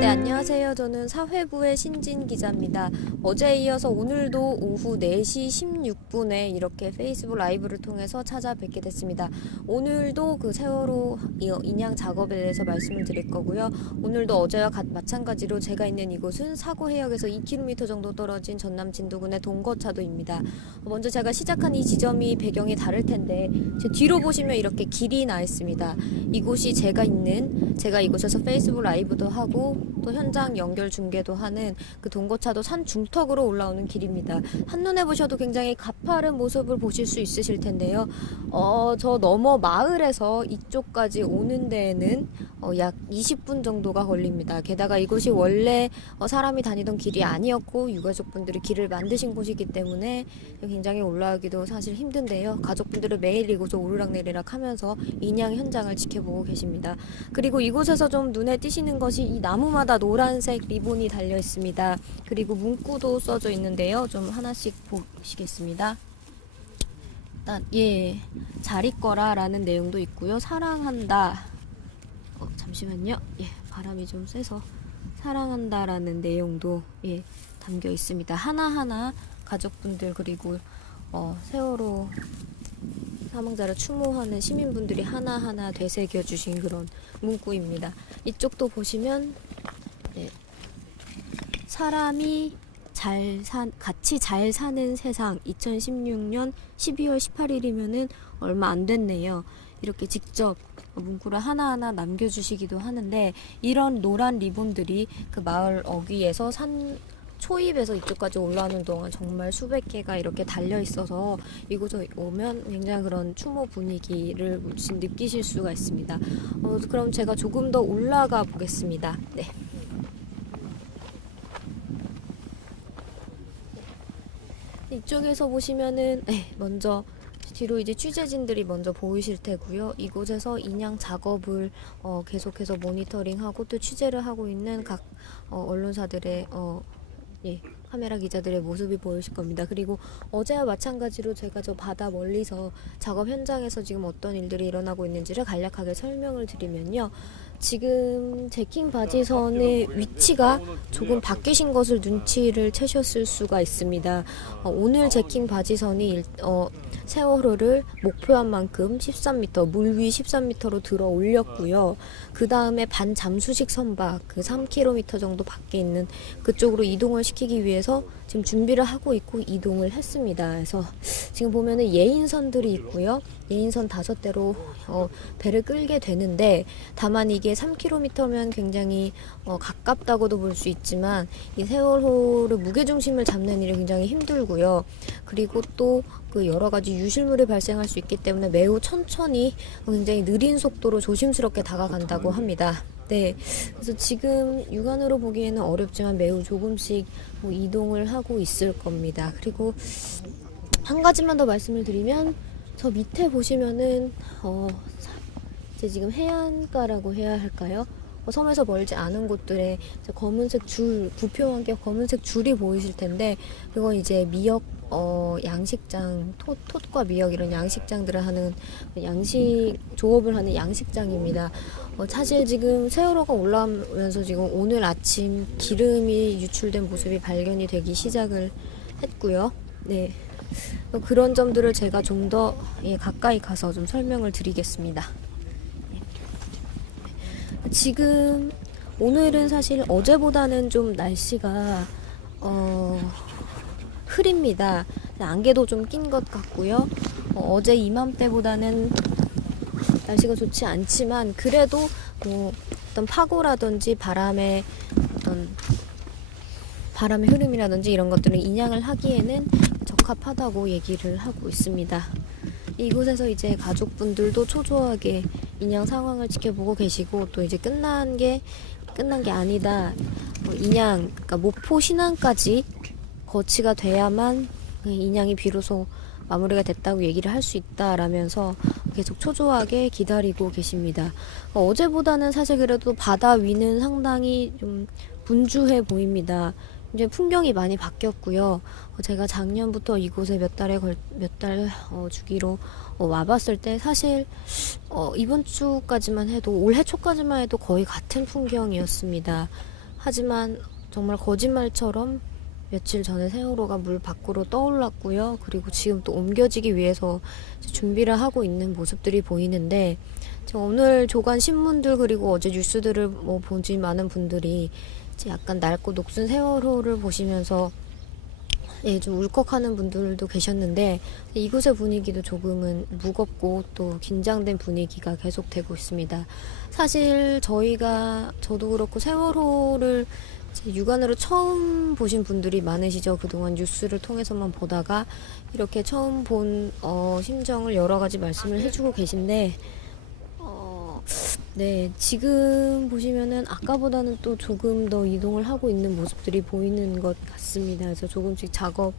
네, 안녕하세요. 저는 사회부의 신진 기자입니다. 어제에 이어서 오늘도 오후 4시 16분에 이렇게 페이스북 라이브를 통해서 찾아뵙게 됐습니다. 오늘도 그 세월호 인양 작업에 대해서 말씀을 드릴 거고요. 오늘도 어제와 마찬가지로 제가 있는 이곳은 사고 해역에서 2km 정도 떨어진 전남 진도군의 동거차도입니다. 먼저 제가 시작한 이 지점이 배경이 다를 텐데 제 뒤로 보시면 이렇게 길이 나 있습니다. 이곳이 제가 이곳에서 페이스북 라이브도 하고 또 현장 연결 중계도 하는 그 동거차도 산 중턱으로 올라오는 길입니다. 한눈에 보셔도 굉장히 가파른 모습을 보실 수 있으실 텐데요. 저 너머 마을에서 이쪽까지 오는 데에는 약 20분 정도가 걸립니다. 게다가 이곳이 원래 사람이 다니던 길이 아니었고 유가족분들이 길을 만드신 곳이기 때문에 굉장히 올라가기도 사실 힘든데요. 가족분들은 매일 이곳을 오르락내리락 하면서 인양 현장을 지켜보고 계십니다. 그리고 이곳에서 좀 눈에 띄시는 것이 이 나무마다 노란색 리본이 달려 있습니다. 그리고 문구도 써져 있는데요. 좀 하나씩 보시겠습니다. 일단 잘 있거라 라는 내용도 있고요. 사랑한다. 잠시만요. 바람이 좀 세서 사랑한다 라는 내용도 담겨 있습니다. 하나하나 가족분들 그리고 세월호 사망자를 추모하는 시민분들이 하나하나 되새겨 주신 그런 문구입니다. 이쪽도 보시면 사람이 같이 잘 사는 세상 2016년 12월 18일이면은 얼마 안 됐네요. 이렇게 직접 문구를 하나하나 남겨주시기도 하는데 이런 노란 리본들이 그 마을 어귀에서 산 초입에서 이쪽까지 올라오는 동안 정말 수백 개가 이렇게 달려 있어서 이곳에 오면 굉장히 그런 추모 분위기를 느끼실 수가 있습니다. 그럼 제가 조금 더 올라가 보겠습니다. 네. 이쪽에서 보시면은 먼저 뒤로 이제 취재진들이 먼저 보이실 테고요. 이곳에서 인양 작업을 계속해서 모니터링하고 또 취재를 하고 있는 각 언론사들의 카메라 기자들의 모습이 보이실 겁니다. 그리고 어제와 마찬가지로 제가 저 바다 멀리서 작업 현장에서 지금 어떤 일들이 일어나고 있는지를 간략하게 설명을 드리면요. 지금 제킹 바지선의 위치가 조금 바뀌신 것을 눈치를 채셨을 수가 있습니다. 오늘 제킹 바지선이 세월호를 목표한 만큼 13m, 물 위 13m로 들어 올렸고요. 그 다음에 반잠수식 선박, 그 3km 정도 밖에 있는 그쪽으로 이동을 시키기 위해서 지금 준비를 하고 있고 이동을 했습니다. 그래서 지금 보면은 예인선들이 있고요. 예인선 5대로 배를 끌게 되는데 다만 이게 3km면 굉장히 가깝다고도 볼 수 있지만 이 세월호를 무게중심을 잡는 일이 굉장히 힘들고요. 그리고 또 그 여러 가지 유실물이 발생할 수 있기 때문에 매우 천천히 굉장히 느린 속도로 조심스럽게 다가간다고 합니다. 네, 그래서 지금 육안으로 보기에는 어렵지만 매우 조금씩 이동을 하고 있을 겁니다. 그리고 한 가지만 더 말씀을 드리면 저 밑에 보시면은 이제 지금 해안가라고 해야 할까요? 섬에서 멀지 않은 곳들에 검은색 줄, 부표와 함께 검은색 줄이 보이실 텐데 그건 이제 미역 양식장, 톳과 미역 이런 양식장들을 하는 양식 조업을 하는 양식장입니다. 사실 지금 세월호가 올라오면서 지금 오늘 아침 기름이 유출된 모습이 발견이 되기 시작을 했고요. 네. 그런 점들을 제가 좀 더 가까이 가서 좀 설명을 드리겠습니다. 지금 오늘은 사실 어제보다는 좀 날씨가 흐립니다. 안개도 좀 낀 것 같고요. 어제 이맘때보다는 날씨가 좋지 않지만 그래도 뭐 어떤 파고라든지 바람의 흐름이라든지 이런 것들을 인양을 하기에는 적합하다고 얘기를 하고 있습니다. 이곳에서 이제 가족분들도 초조하게 인양 상황을 지켜보고 계시고, 또 이제 끝난 게 아니다. 인양, 그러니까 목포 신안까지 거치가 돼야만 인양이 비로소 마무리가 됐다고 얘기를 할 수 있다라면서 계속 초조하게 기다리고 계십니다. 어제보다는 사실 그래도 바다 위는 상당히 좀 분주해 보입니다. 이제 풍경이 많이 바뀌었고요. 제가 작년부터 이곳에 몇 달 주기로 와봤을 때 사실 이번 주까지만 해도, 올해 초까지만 해도 거의 같은 풍경이었습니다. 하지만 정말 거짓말처럼 며칠 전에 세월호가 물 밖으로 떠올랐고요. 그리고 지금 또 옮겨지기 위해서 준비를 하고 있는 모습들이 보이는데, 오늘 조간 신문들 그리고 어제 뉴스들을 보지 많은 분들이 이제 약간 낡고 녹슨 세월호를 보시면서 좀 울컥하는 분들도 계셨는데, 이곳의 분위기도 조금은 무겁고 또 긴장된 분위기가 계속되고 있습니다. 사실 저도 그렇고 세월호를 육안으로 처음 보신 분들이 많으시죠. 그동안 뉴스를 통해서만 보다가 이렇게 처음 본 심정을 여러 가지 말씀을 해주고 계신데, 네, 지금 보시면은 아까보다는 또 조금 더 이동을 하고 있는 모습들이 보이는 것 같습니다. 그래서 조금씩 작업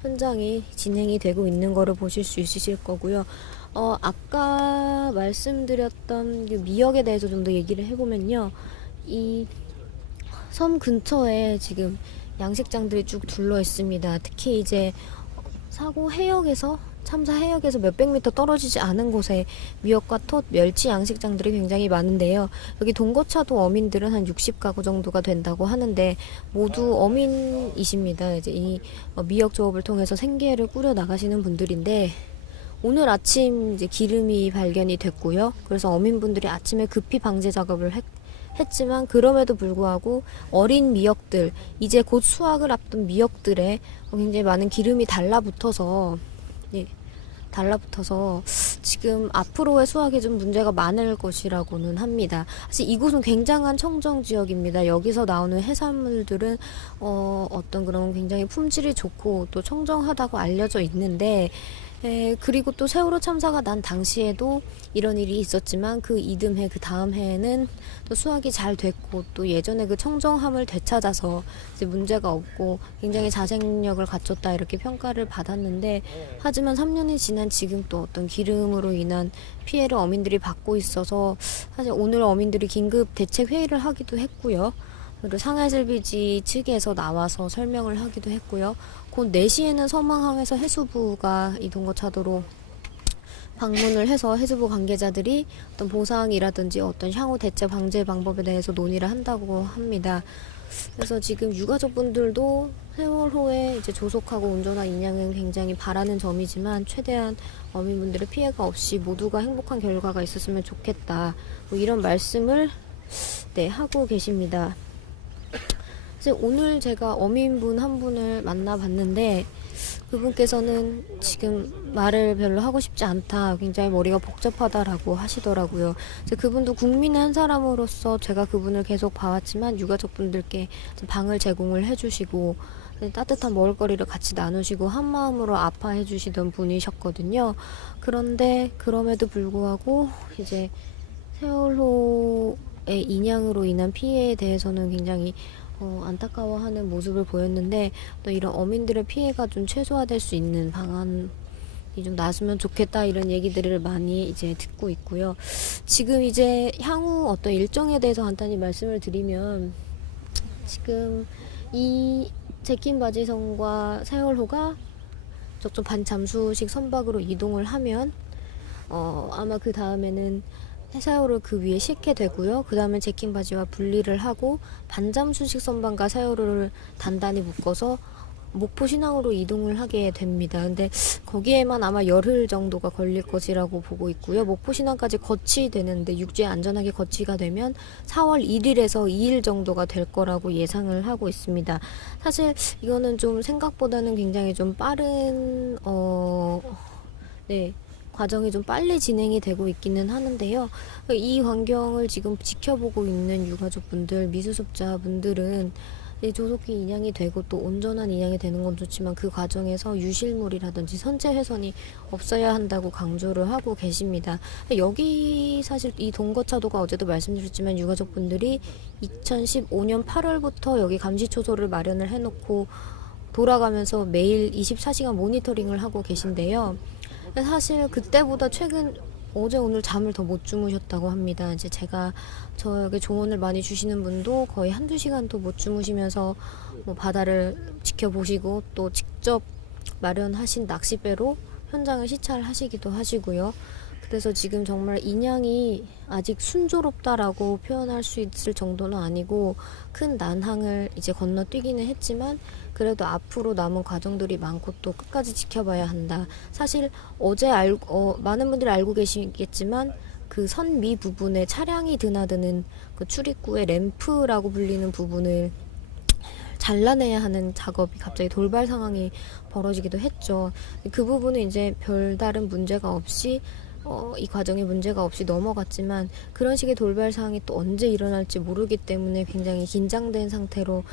현장이 진행이 되고 있는 거를 보실 수 있으실 거고요. 아까 말씀드렸던 그 미역에 대해서 좀 더 얘기를 해보면요. 이 섬 근처에 지금 양식장들이 쭉 둘러 있습니다. 특히 이제 참사 해역에서 몇백 미터 떨어지지 않은 곳에 미역과 톳, 멸치 양식장들이 굉장히 많은데요. 여기 동거차도 어민들은 한 60가구 정도가 된다고 하는데 모두 어민이십니다. 이제 이 미역 조업을 통해서 생계를 꾸려 나가시는 분들인데, 오늘 아침 이제 기름이 발견이 됐고요. 그래서 어민분들이 아침에 급히 방제 작업을 했지만 그럼에도 불구하고 어린 미역들, 이제 곧 수확을 앞둔 미역들에 굉장히 많은 기름이 달라붙어서 지금 앞으로의 수확에 좀 문제가 많을 것이라고는 합니다. 사실 이곳은 굉장한 청정 지역입니다. 여기서 나오는 해산물들은 어떤 그런 굉장히 품질이 좋고 또 청정하다고 알려져 있는데, 그리고 또 세월호 참사가 난 당시에도 이런 일이 있었지만 그 이듬해, 그 다음 해에는 또 수확이 잘 됐고 또 예전에 그 청정함을 되찾아서 이제 문제가 없고 굉장히 자생력을 갖췄다 이렇게 평가를 받았는데, 하지만 3년이 지난 지금 또 어떤 기름으로 인한 피해를 어민들이 받고 있어서 사실 오늘 어민들이 긴급 대책 회의를 하기도 했고요. 그리고 상해슬비지 측에서 나와서 설명을 하기도 했고요. 곧 4시에는 서망항에서 해수부가 이 동거차도로 방문을 해서 해수부 관계자들이 어떤 보상이라든지 어떤 향후 대체 방제 방법에 대해서 논의를 한다고 합니다. 그래서 지금 유가족분들도 세월호에 이제 조속하고 온전한 인양은 굉장히 바라는 점이지만 최대한 어민분들의 피해가 없이 모두가 행복한 결과가 있었으면 좋겠다, 이런 말씀을 하고 계십니다. 오늘 제가 어민분 한 분을 만나봤는데 그분께서는 지금 말을 별로 하고 싶지 않다, 굉장히 머리가 복잡하다라고 하시더라고요. 그분도 국민의 한 사람으로서 제가 그분을 계속 봐왔지만 유가족분들께 방을 제공을 해주시고 따뜻한 먹을거리를 같이 나누시고 한마음으로 아파해 주시던 분이셨거든요. 그런데 그럼에도 불구하고 이제 세월호의 인양으로 인한 피해에 대해서는 굉장히 안타까워하는 모습을 보였는데, 또 이런 어민들의 피해가 좀 최소화될 수 있는 방안이 좀 나왔으면 좋겠다, 이런 얘기들을 많이 이제 듣고 있고요. 지금 이제 향후 어떤 일정에 대해서 간단히 말씀을 드리면, 지금 이 제킨바지선과 세월호가 저쪽 반잠수식 선박으로 이동을 하면 아마 그 다음에는 세월호를 그 위에 싣게 되고요. 그 다음에 제킨바지와 분리를 하고 반잠수식 선반과 세월호를 단단히 묶어서 목포 신항으로 이동을 하게 됩니다. 근데 거기에만 아마 열흘 정도가 걸릴 것이라고 보고 있고요. 목포 신항까지 거치되는데 육지에 안전하게 거치가 되면 4월 1일에서 2일 정도가 될 거라고 예상을 하고 있습니다. 사실 이거는 좀 생각보다는 굉장히 좀 빠른 과정이 좀 빨리 진행이 되고 있기는 하는데요. 이 광경을 지금 지켜보고 있는 유가족분들, 미수습자분들은 조속히 인양이 되고 또 온전한 인양이 되는 건 좋지만 그 과정에서 유실물이라든지 선체 훼손이 없어야 한다고 강조를 하고 계십니다. 여기 사실 이 동거차도가 어제도 말씀드렸지만 유가족분들이 2015년 8월부터 여기 감시초소를 마련을 해놓고 돌아가면서 매일 24시간 모니터링을 하고 계신데요. 사실 그때보다 최근 어제 오늘 잠을 더 못 주무셨다고 합니다. 이제 제가 저에게 조언을 많이 주시는 분도 거의 한두 시간도 못 주무시면서 뭐 바다를 지켜보시고 또 직접 마련하신 낚싯배로 현장을 시찰하시기도 하시고요. 그래서 지금 정말 인양이 아직 순조롭다라고 표현할 수 있을 정도는 아니고 큰 난항을 이제 건너뛰기는 했지만 그래도 앞으로 남은 과정들이 많고 또 끝까지 지켜봐야 한다. 사실 어제 많은 분들이 알고 계시겠지만 그 선미 부분에 차량이 드나드는 그 출입구의 램프라고 불리는 부분을 잘라내야 하는 작업이 갑자기 돌발 상황이 벌어지기도 했죠. 그 부분은 이제 별다른 문제가 없이 이 과정에 문제가 없이 넘어갔지만 그런 식의 돌발 사항이 또 언제 일어날지 모르기 때문에 굉장히 긴장된 상태로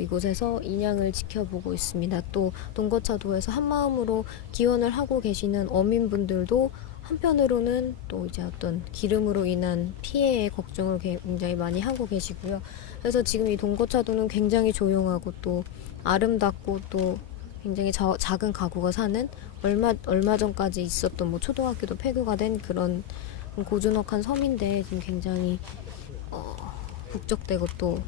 이곳에서 인양을 지켜보고 있습니다. 또 동거차도에서 한마음으로 기원을 하고 계시는 어민분들도 한편으로는 또 이제 어떤 기름으로 인한 피해의 걱정을 굉장히 많이 하고 계시고요. 그래서 지금 이 동거차도는 굉장히 조용하고 또 아름답고 또 굉장히 작은 가구가 사는 얼마 전까지 있었던 뭐 초등학교도 폐교가 된 그런 고즈넉한 섬인데 지금 굉장히 북적대고 또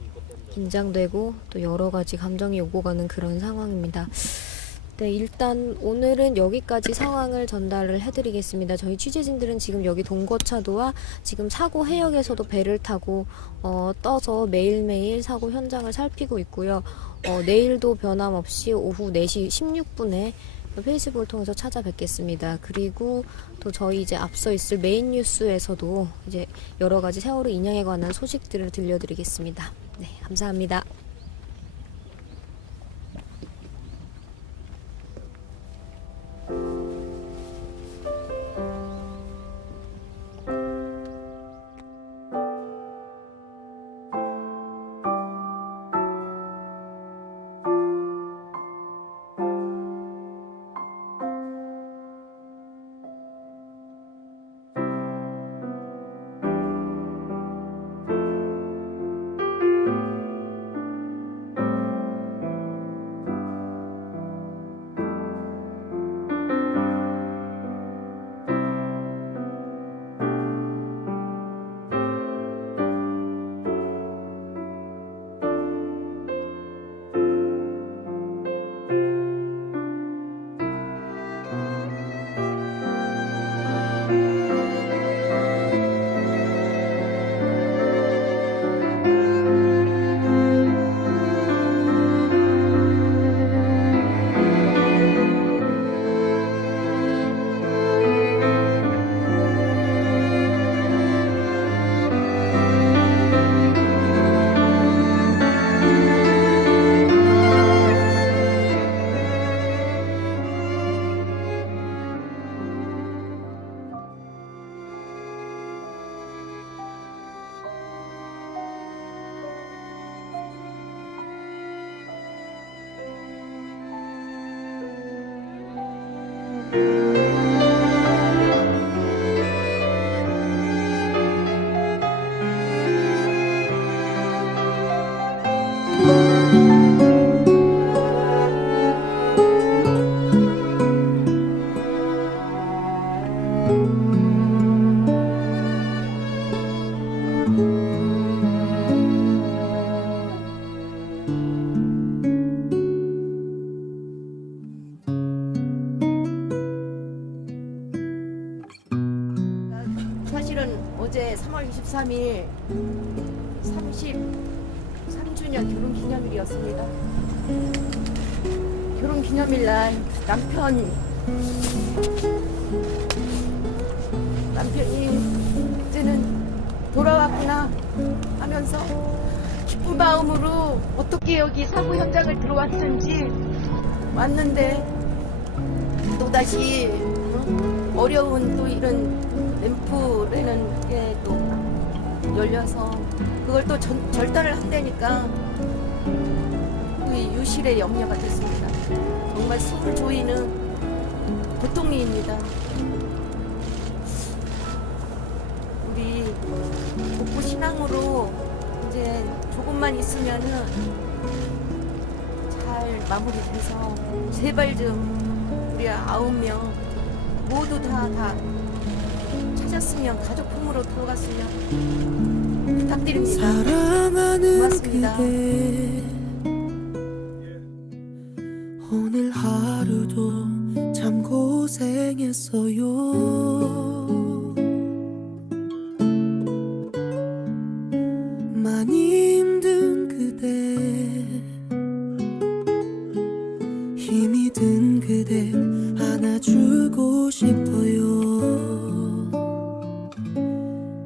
긴장되고 또 여러 가지 감정이 오고 가는 그런 상황입니다. 네, 일단 오늘은 여기까지 상황을 전달을 해드리겠습니다. 저희 취재진들은 지금 여기 동거차도와 지금 사고 해역에서도 배를 타고 떠서 매일매일 사고 현장을 살피고 있고요. 내일도 변함없이 오후 4시 16분에 페이스북을 통해서 찾아뵙겠습니다. 그리고 또 저희 이제 앞서 있을 메인 뉴스에서도 이제 여러 가지 세월호 인양에 관한 소식들을 들려드리겠습니다. 네, 감사합니다. 사실은 어제 3월 23일 33주년 결혼 기념일이었습니다. 결혼 기념일 날 남편이 이제는 돌아왔구나 하면서 기쁜 마음으로 어떻게 여기 사고 현장을 들어왔는지 왔는데 또다시 어려운 또 이런 램프라는 게 또 열려서 그걸 또 절단을 한다니까 그 유실의 염려가 됐습니다. 정말 숨을 조이는 고통입니다. 우리 복부 신앙으로 이제 조금만 있으면은 잘 마무리돼서 제발 좀 우리 9명 모두 다 찾았으면 가족 품으로 들어갔으면 부탁드립니다. 사랑하는 고맙습니다. 그대 오늘 하루도 참 고생했어요. 많이 힘든 그대 힘이 든 그대 안아주고 싶어요.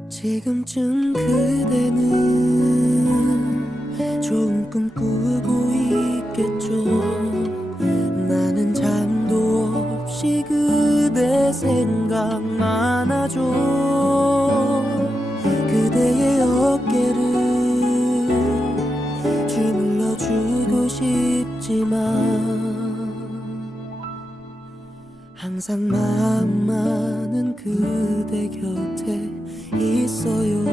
지금쯤 그대는 좋은 꿈 꾸고 있겠죠. 나는 잠도 없이 그대 생각만 하죠. 그대의 어깨를 주물러주고 싶지만 항상 마음만은 그대 곁에 있어요.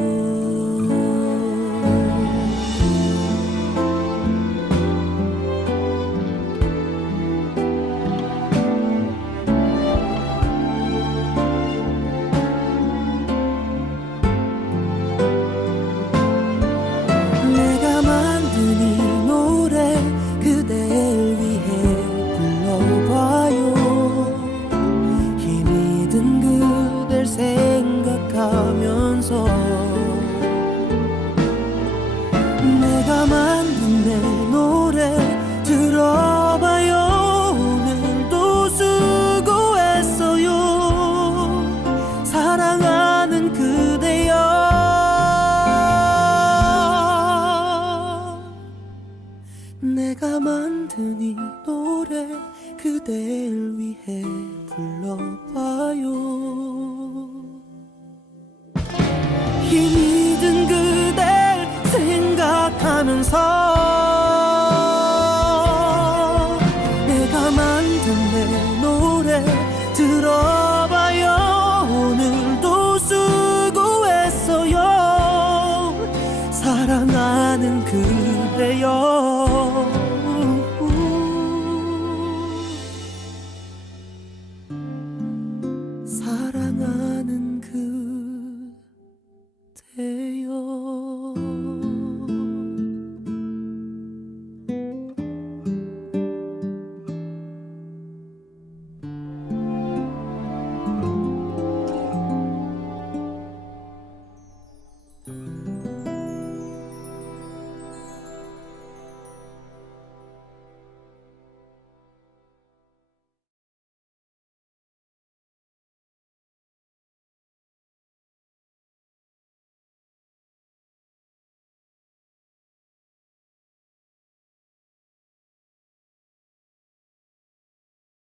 내가 만든 이 노래 그댈 위해 불러봐요. 힘이 든 그댈 생각하면서 내가 만든 내 노래 들어봐요. 오늘도 수고했어요. 사랑하는 그대여. 내가 만든 이 노래 그댈 위해 불러봐요. 힘이 든 그댈 생각하면서 내가 만든 내 노래 들어봐요. 오늘도 수고했어요. 사랑하는 그대여.